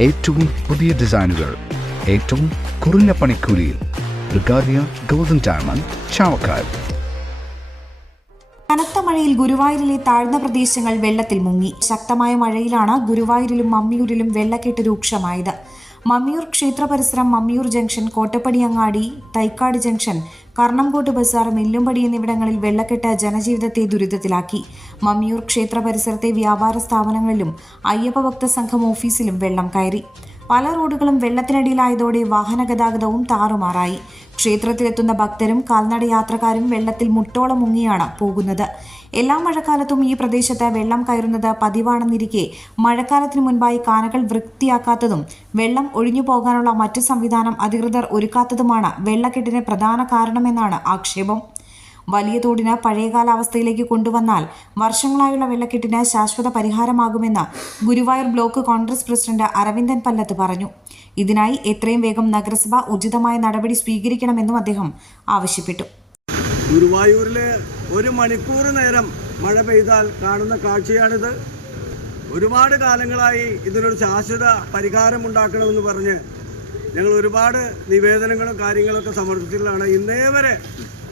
ഏറ്റവും പുതിയ ഡിസൈനുകൾ ഏറ്റവും കുറഞ്ഞ പണിക്കൂലിയിൽ. ബ്രിഗാദിയ ഗോൾഡൻ ഡയമണ്ട് ചാവക്കാൽ കനത്ത മഴയിൽ ഗുരുവായൂരിലെ താഴ്ന്ന പ്രദേശങ്ങൾ വെള്ളത്തിൽ മുങ്ങി. ശക്തമായ മഴയിലാണ് ഗുരുവായൂരിലും മമ്മിയൂരിലും വെള്ളക്കെട്ട് രൂക്ഷമായത്. മമ്മിയൂർ ക്ഷേത്ര പരിസരം മമ്മിയൂർ ജംഗ്ഷൻ കോട്ടപ്പടി അങ്ങാടി തൈക്കാട് ജംഗ്ഷൻ കർണംകോട്ട് ബസാർ മെല്ലുംപടി എന്നിവിടങ്ങളിൽ വെള്ളക്കെട്ട് ജനജീവിതത്തെ ദുരിതത്തിലാക്കി. മമ്മിയൂർ ക്ഷേത്ര പരിസരത്തെ വ്യാപാര സ്ഥാപനങ്ങളിലും അയ്യപ്പ ഭക്ത സംഘം ഓഫീസിലും വെള്ളം കയറി. പല റോഡുകളും വെള്ളത്തിനടിയിലായതോടെ വാഹന ഗതാഗതവും താറുമാറായി. ക്ഷേത്രത്തിലെത്തുന്ന ഭക്തരും കാൽനട യാത്രക്കാരും വെള്ളത്തിൽ മുട്ടോളം മുങ്ങിയാണ് പോകുന്നത്. എല്ലാ മഴക്കാലത്തും ഈ പ്രദേശത്ത് വെള്ളം കയറുന്നത് പതിവാണെന്നിരിക്കെ മഴക്കാലത്തിന് മുൻപായി കാനകൾ വൃത്തിയാക്കാത്തതും വെള്ളം ഒഴിഞ്ഞു പോകാനുള്ള മറ്റു സംവിധാനം അധികൃതർ ഒരുക്കാത്തതുമാണ് വെള്ളക്കെട്ടിന് പ്രധാന കാരണമെന്നാണ് ആക്ഷേപം. വലിയ തോടിന് പഴയകാല അവസ്ഥയിലേക്ക് കൊണ്ടുവന്നാൽ വർഷങ്ങളായുള്ള വെള്ളക്കെട്ടിന് ശാശ്വത പരിഹാരമാകുമെന്ന് Guruvayur block Congress president Aravindan Pallath പറഞ്ഞു. ഇതിനായി എത്രയും വേഗം നഗരസഭ ഉചിതമായ നടപടി സ്വീകരിക്കണമെന്നും അദ്ദേഹം ആവശ്യപ്പെട്ടു. ഗുരുവായൂരിൽ ഒരു മണിക്കൂർ നേരം മഴ പെയ്താൽ കാണുന്ന കാഴ്ചയാണിത്. ഒരുപാട് കാലങ്ങളായി ഇതിനൊരു ശാശ്വത പരിഹാരം ഉണ്ടാക്കണമെന്ന് പറഞ്ഞ് ഞങ്ങൾ ഒരുപാട് നിവേദനങ്ങളും കാര്യങ്ങളൊക്കെ സമർപ്പിച്ചിട്ടുള്ളതാണ്. ഇന്നേ വരെ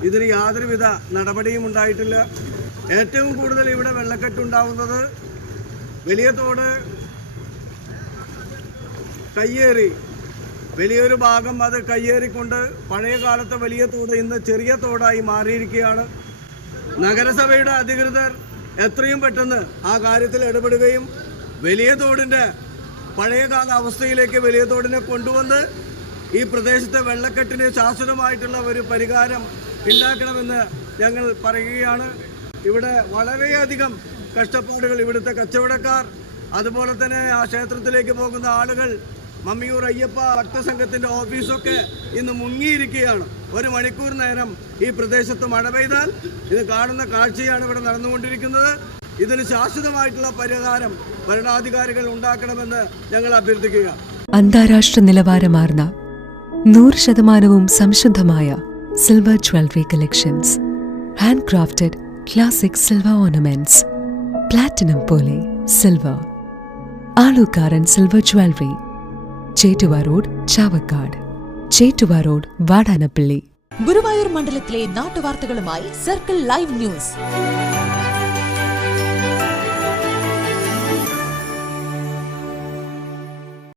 ഇതിന് യാതൊരുവിധ നടപടിയും ഉണ്ടായിട്ടില്ല. ഏറ്റവും കൂടുതൽ ഇവിടെ വെള്ളക്കെട്ടുണ്ടാവുന്നത് വലിയ തോട് കയ്യേറി വലിയൊരു ഭാഗം അത് കയ്യേറിക്കൊണ്ട് പഴയ കാലത്തെ വലിയ തോട് ഇന്ന് ചെറിയ തോടായി മാറിയിരിക്കുകയാണ്. നഗരസഭയുടെ അധികൃതർ എത്രയും പെട്ടെന്ന് ആ കാര്യത്തിൽ ഇടപെടുകയും വലിയ തോടിന്റെ പഴയകാല അവസ്ഥയിലേക്ക് വലിയ തോടിനെ കൊണ്ടുവന്ന് ഈ പ്രദേശത്തെ വെള്ളക്കെട്ടിന് ശാശ്വതമായിട്ടുള്ള ഒരു പരിഹാരം ഉണ്ടാക്കണമെന്ന് ഞങ്ങൾ പറയുകയാണ്. ഇവിടെ വളരെയധികം കഷ്ടപ്പാടുകൾ ഇവിടുത്തെ കച്ചവടക്കാർ അതുപോലെ തന്നെ ആ ക്ഷേത്രത്തിലേക്ക് പോകുന്ന ആളുകൾ മമ്മിയൂർ അയ്യപ്പ ഭക്തസംഘത്തിന്റെ ഓഫീസൊക്കെ ഇന്ന് മുങ്ങിയിരിക്കുകയാണ്. ഒരു മണിക്കൂർ നേരം ഈ പ്രദേശത്ത് മഴ പെയ്താൽ ഇത് കാണുന്ന കാഴ്ചയാണ് ഇവിടെ നടന്നുകൊണ്ടിരിക്കുന്നത്. ഇതിന് ശാശ്വതമായിട്ടുള്ള പരിഹാരം ഭരണാധികാരികൾ ഉണ്ടാക്കണമെന്ന് ഞങ്ങൾ അഭ്യർത്ഥിക്കുക. അന്താരാഷ്ട്ര നിലവാരമാർന്ന നൂറ് ശതമാനവും സംശുദ്ധമായ silver jewellery collections hand crafted classic silver ornaments platinum പോലെ silver Alukkaran silver jewellery Chettuva road Chavakkad. Chettuva road Vadanappally. Guruvayur മണ്ഡലത്തിലെ നാട്ടുവാർത്തകളുമായി സർക്കിൾ ലൈവ് ന്യൂസ്